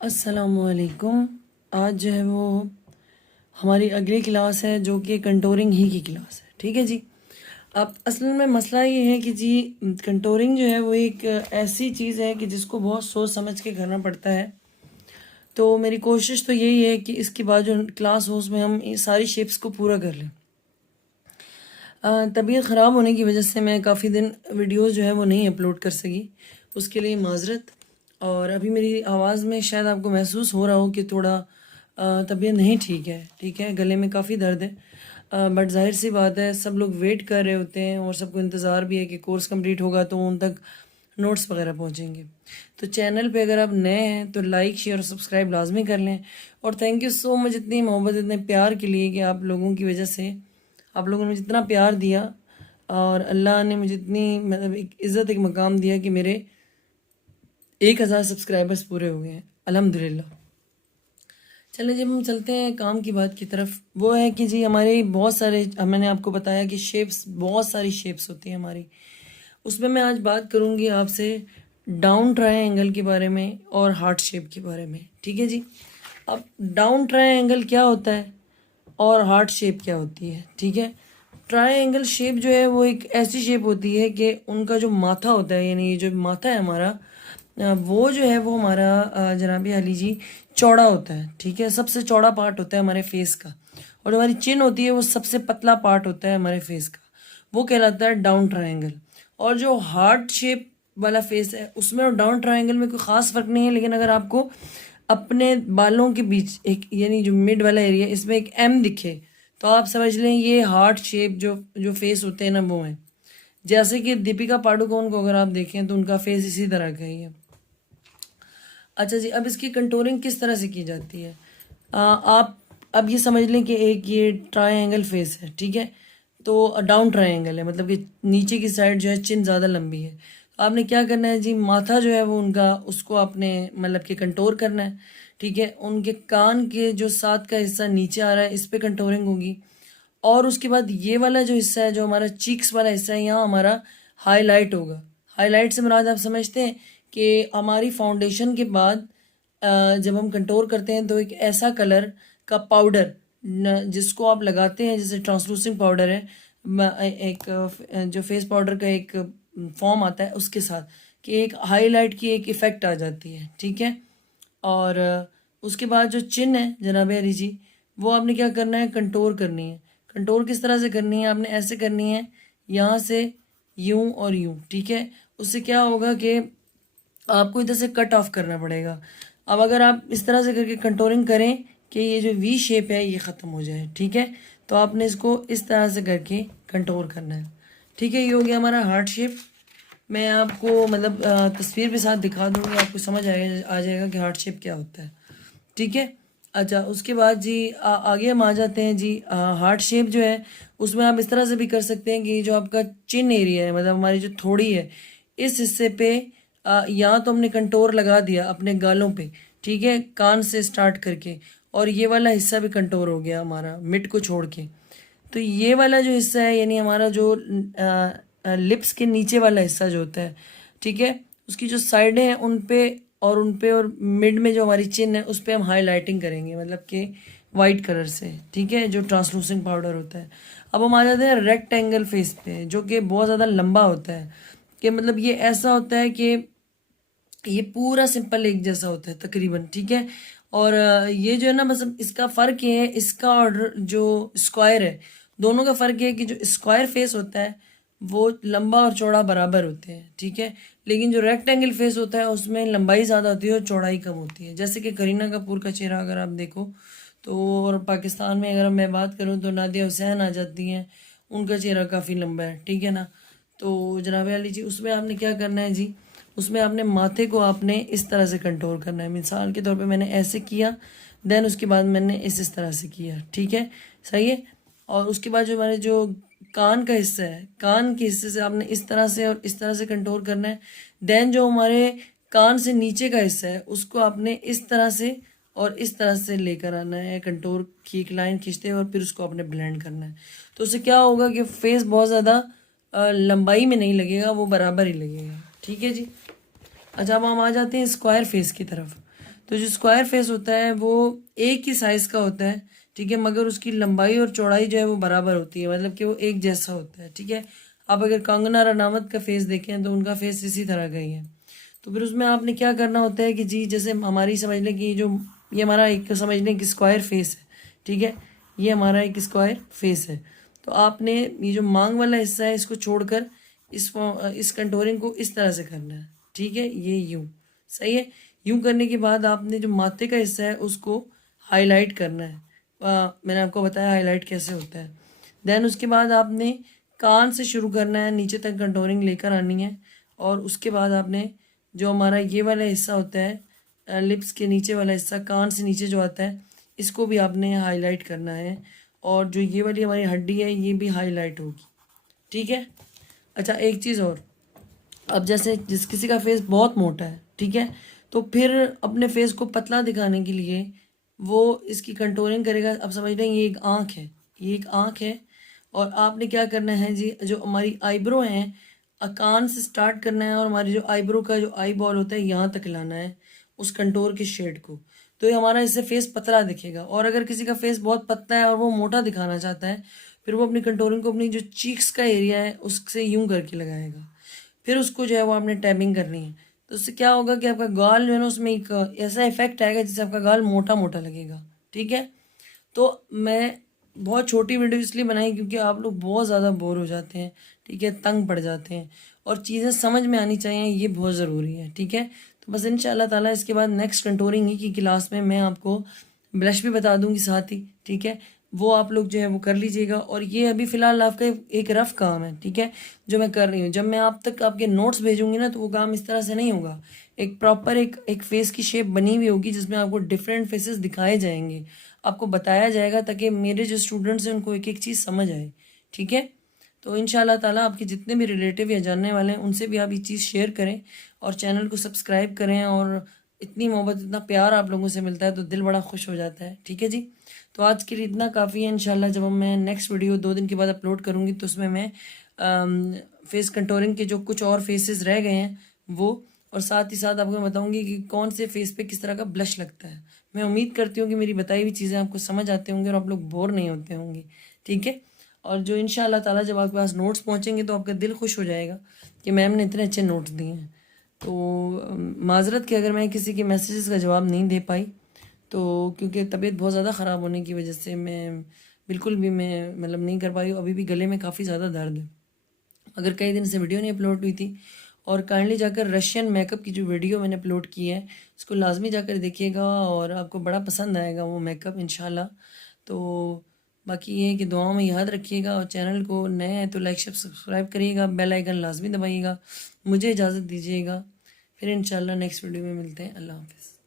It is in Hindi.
अस्सलामुअलैकुम। आज जो है वो हमारी अगली क्लास है जो कि कंटोरिंग ही की क्लास है। ठीक है जी। अब असल में मसला ये है कि जी कंटोरिंग जो है वो एक ऐसी चीज़ है कि जिसको बहुत सोच समझ के करना पड़ता है। तो मेरी कोशिश तो यही है कि इसके बाद जो क्लास हो उसमें हम ये सारी शेप्स को पूरा कर लें। तबीयत ख़राब होने की वजह से मैं काफ़ी दिन वीडियोस जो है वो नहीं अपलोड कर सकी, उसके लिए माज़रत। और अभी मेरी आवाज़ में शायद आपको महसूस हो रहा हो कि थोड़ा तबीयत नहीं ठीक है। ठीक है, गले में काफ़ी दर्द है। बट जाहिर सी बात है, सब लोग वेट कर रहे होते हैं और सबको इंतज़ार भी है कि कोर्स कंप्लीट होगा तो उन तक नोट्स वगैरह पहुंचेंगे। तो चैनल पे अगर आप नए हैं तो लाइक शेयर और सब्सक्राइब लाजमी कर लें। और थैंक यू सो मच इतनी मोहब्बत इतने प्यार के लिए कि आप लोगों की वजह से, आप लोगों ने मुझे इतना प्यार दिया और अल्लाह ने मुझे इतनी मतलब एक इज़्ज़त, एक मकाम दिया कि मेरे 1000 सब्सक्राइबर्स पूरे हो गए हैं अल्हम्दुलिल्लाह। चलिए जब हम चलते हैं काम की बात की तरफ, वो है कि जी हमारे बहुत सारे, मैंने आपको बताया कि शेप्स, बहुत सारी शेप्स होती हैं हमारी। उसमें मैं आज बात करूँगी आपसे डाउन ट्रायंगल के बारे में और हार्ट शेप के बारे में। ठीक है जी। अब डाउन ट्रायंगल क्या होता है और हार्ट शेप क्या होती है। ठीक है, ट्रायंगल शेप जो है वो एक ऐसी शेप होती है कि उनका जो माथा होता है, यानी ये जो माथा है हमारा, वो जो है वो हमारा जनाबी अली जी चौड़ा होता है। ठीक है, सबसे चौड़ा पार्ट होता है हमारे फेस का। और जो हमारी चिन होती है वो सबसे पतला पार्ट होता है हमारे फेस का, वो कहलाता है डाउन ट्रायंगल। और जो हार्ट शेप वाला फेस है उसमें और डाउन ट्रायंगल में कोई ख़ास फ़र्क नहीं है, लेकिन अगर आपको अपने बालों के बीच एक, यानी जो मिड वाला एरिया, इसमें एक एम दिखे तो आप समझ लें ये हार्ट शेप जो जो फेस होते हैं ना वो हैं। जैसे कि दीपिका पाडुकोण को अगर आप देखें तो उनका फेस इसी तरह का ही है। अच्छा जी, अब इसकी कंटूरिंग किस तरह से की जाती है। आप अब ये समझ लें कि एक ये ट्रायंगल फेस है। ठीक है, तो डाउन ट्रायंगल है, मतलब कि नीचे की साइड जो है चिन ज़्यादा लंबी है। तो आपने क्या करना है जी, माथा जो है वो उनका, उसको आपने मतलब कि कंटोर करना है। ठीक है, उनके कान के जो साथ का हिस्सा नीचे आ रहा है इस पर कंटोरिंग होगी। और उसके बाद ये वाला जो हिस्सा है, जो हमारा चीक्स वाला हिस्सा है, यहाँ हमारा हाईलाइट होगा। हाईलाइट से मुराद आप समझते हैं कि हमारी फाउंडेशन के बाद जब हम कंटोर करते हैं तो एक ऐसा कलर का पाउडर जिसको आप लगाते हैं, जैसे ट्रांसलूसिंग पाउडर है, एक जो फेस पाउडर का एक फॉर्म आता है उसके साथ, कि एक हाईलाइट की एक इफ़ेक्ट आ जाती है। ठीक है, और उसके बाद जो चिन है जनाब अली जी, वो आपने क्या करना है, कंटोर करनी है। कंटोर किस तरह से करनी है, आपने ऐसे करनी है, यहाँ से यूं और यूं। ठीक है, उससे क्या होगा कि आपको इधर से कट ऑफ करना पड़ेगा। अब अगर आप इस तरह से करके कंटोरिंग करें कि ये जो वी शेप है ये ख़त्म हो जाए, ठीक है, तो आपने इसको इस तरह से करके कंटोर करना है। ठीक है, ये हो गया हमारा हार्ट शेप। मैं आपको मतलब तस्वीर के साथ दिखा दूँगी, आपको समझ आ जाएगा कि हार्ट शेप क्या होता है। ठीक है। अच्छा, उसके बाद जी आगे हम आ जाते हैं जी। हार्ट शेप जो है उसमें आप इस तरह से भी कर सकते हैं कि जो आपका चिन एरिया है, मतलब हमारी जो थोड़ी है, इस हिस्से पे यहाँ तो हमने कंटोर लगा दिया अपने गालों पे। ठीक है, कान से स्टार्ट करके, और ये वाला हिस्सा भी कंटोर हो गया हमारा मिड को छोड़ के। तो ये वाला जो हिस्सा है, यानी हमारा जो लिप्स के नीचे वाला हिस्सा जो होता है, ठीक है, उसकी जो साइडें हैं उन पे और मिड में जो हमारी चिन है उस पर हम हाईलाइटिंग करेंगे, मतलब कि वाइट कलर से। ठीक है, जो ट्रांसलूसेंट पाउडर होता है। अब हम आ जाते हैं रेक्टेंगल फेस पे, जो कि बहुत ज़्यादा लंबा होता है, कि मतलब ये ऐसा होता है कि ये पूरा सिंपल एक जैसा होता है तकरीबन। ठीक है, और ये जो है ना, मतलब इसका फ़र्क ये है, इसका और जो स्क्वायर है, दोनों का फ़र्क ये है कि जो स्क्वायर फेस होता है वो लंबा और चौड़ा बराबर होते हैं। ठीक है, लेकिन जो रेक्टेंगल फेस होता है उसमें लंबाई ज़्यादा होती है और चौड़ाई कम होती है। जैसे कि करीना कपूर का चेहरा अगर आप देखो तो, और पाकिस्तान में अगर मैं बात करूँ तो नादिया हुसैन आ जाती हैं, उनका चेहरा काफ़ी लंबा है। ठीक है ना, तो जनाब अली जी उसमें आपने क्या करना है जी, उसमें आपने माथे को आपने इस तरह से कंट्रोल करना है। मिसाल के तौर पे मैंने ऐसे किया, देन उसके बाद मैंने इस तरह से किया। ठीक है, सही है। और उसके बाद जो हमारे जो कान का हिस्सा है, कान के हिस्से से आपने इस तरह से और इस तरह से कंट्रोल करना है। देन जो हमारे कान से नीचे का हिस्सा है उसको आपने इस तरह से और इस तरह से लेकर आना है, कंटोर की एक लाइन खींचते हैं और फिर उसको आपने ब्लेंड करना है। तो उससे क्या होगा कि फेस बहुत ज़्यादा लंबाई में नहीं लगेगा, वो बराबर ही लगेगा। ठीक है जी। अच्छा, अब हम आ जाते हैं स्क्वायर फेस की तरफ। तो जो स्क्वायर फेस होता है वो एक ही साइज़ का होता है, ठीक है, मगर उसकी लंबाई और चौड़ाई जो है वो बराबर होती है, मतलब कि वो एक जैसा होता है, ठीक है। आप अगर कंगना रनावत का फेस देखें तो उनका फेस इसी तरह का ही है। तो फिर उसमें आपने क्या करना होता है कि जी जैसे हमारी समझ लें कि जो ये हमारा एक समझ लें कि स्क्वायर फेस है, ठीक है, ये हमारा एक स्क्वायर फेस है। तो आपने ये जो मांग वाला हिस्सा है इसको छोड़कर इस कंटोरिंग को इस तरह से करना है, ठीक है, ये यूँ सही है। यूँ करने के बाद आपने जो माथे का हिस्सा है उसको हाईलाइट करना है। मैंने आपको बताया हाईलाइट कैसे होता है। देन उसके बाद आपने कान से शुरू करना है, नीचे तक कंटोरिंग लेकर आनी है। और उसके बाद आपने जो हमारा ये वाला हिस्सा होता है, लिप्स के नीचे वाला हिस्सा, कान से नीचे जो आता है, इसको भी आपने हाईलाइट करना है। और जो ये वाली हमारी हड्डी है ये भी हाईलाइट होगी, ठीक है। अच्छा एक चीज़ और, अब जैसे जिस किसी का फेस बहुत मोटा है, ठीक है, तो फिर अपने फेस को पतला दिखाने के लिए वो इसकी कंटोरिंग करेगा। अब समझ लें ये एक आँख है, ये एक आँख है। और आपने क्या करना है जी, जो हमारी आईब्रो हैं, कान से स्टार्ट करना है और हमारी जो आईब्रो का जो आई बॉल होता है यहाँ तक लाना है उस कंटोर के शेड को। तो ये हमारा इससे फेस पतला दिखेगा। और अगर किसी का फेस बहुत पतला है और वो मोटा दिखाना चाहता है, फिर वो अपनी कंटोरिंग को अपनी जो चीक्स का एरिया है उससे यूं करके लगाएगा। फिर उसको जो है वो आपने टैपिंग करनी है। तो उससे क्या होगा कि आपका गाल जो है ना उसमें एक ऐसा इफेक्ट आएगा जिससे आपका गाल मोटा मोटा लगेगा, ठीक है। तो मैं बहुत छोटी वीडियो इसलिए बनाई क्योंकि आप लोग बहुत ज़्यादा बोर हो जाते हैं, ठीक है, तंग पड़ जाते हैं, और चीज़ें समझ में आनी चाहिए, ये बहुत ज़रूरी है, ठीक है। तो बस इंशाल्लाह ताला इसके बाद नेक्स्ट कंटूरिंग ही की क्लास में मैं आपको ब्लश भी बता दूंगी साथ ही, ठीक है। वो आप लोग जो है वो कर लीजिएगा। और ये अभी फ़िलहाल आपका एक रफ़ काम है, ठीक है, जो मैं कर रही हूँ। जब मैं आप तक आपके नोट्स भेजूंगी ना तो वो काम इस तरह से नहीं होगा। एक प्रॉपर एक फेस की शेप बनी हुई होगी जिसमें आपको डिफरेंट फेसेस दिखाए जाएंगे, आपको बताया जाएगा, ताकि मेरे जो स्टूडेंट्स हैं उनको एक एक चीज़ समझ आए, ठीक है। तो इंशाल्लाह ताला आपके जितने भी रिलेटिव या जानने वाले हैं उनसे भी आप ये चीज़ शेयर करें और चैनल को सब्सक्राइब करें। और इतनी मोहब्बत इतना प्यार आप लोगों से मिलता है तो दिल बड़ा खुश हो जाता है, ठीक है जी। तो आज के लिए इतना काफ़ी है। इंशाल्लाह जब मैं नेक्स्ट वीडियो 2 दिन के बाद अपलोड करूँगी तो उसमें मैं फेस कंटोरिंग के जो कुछ और फेसेस रह गए हैं वो, और साथ ही साथ आपको बताऊंगी कि कौन से फेस पे किस तरह का ब्लश लगता है। मैं उम्मीद करती हूँ कि मेरी बताई हुई चीज़ें आपको समझ आते होंगे और आप लोग बोर नहीं होते होंगे, ठीक है। और जो इंशाल्लाह ताला जब आपके पास नोट्स पहुँचेंगे तो आपका दिल खुश हो जाएगा कि मैम ने इतने अच्छे नोट्स दिए हैं। तो माजरत कि अगर मैं किसी के मैसेजेस का जवाब नहीं दे पाई, तो क्योंकि तबीयत बहुत ज़्यादा ख़राब होने की वजह से मैं बिल्कुल भी मैं मतलब नहीं कर पाई। अभी भी गले में काफ़ी ज़्यादा दर्द है, अगर कई दिन से वीडियो नहीं अपलोड हुई थी। और काइंडली जाकर रशियन मेकअप की जो वीडियो मैंने अपलोड की है उसको लाजमी जाकर देखिएगा और आपको बड़ा पसंद आएगा वो मेकअप इंशाल्लाह। तो बाकी ये है कि दुआओं में याद रखिएगा और चैनल को नए हैं तो लाइक सब्सक्राइब करिएगा, बेल आइकन लाजमी दबाइएगा। मुझे इजाज़त दीजिएगा, फिर इंशाल्लाह नेक्स्ट वीडियो में मिलते हैं। अल्लाह हाफिज़।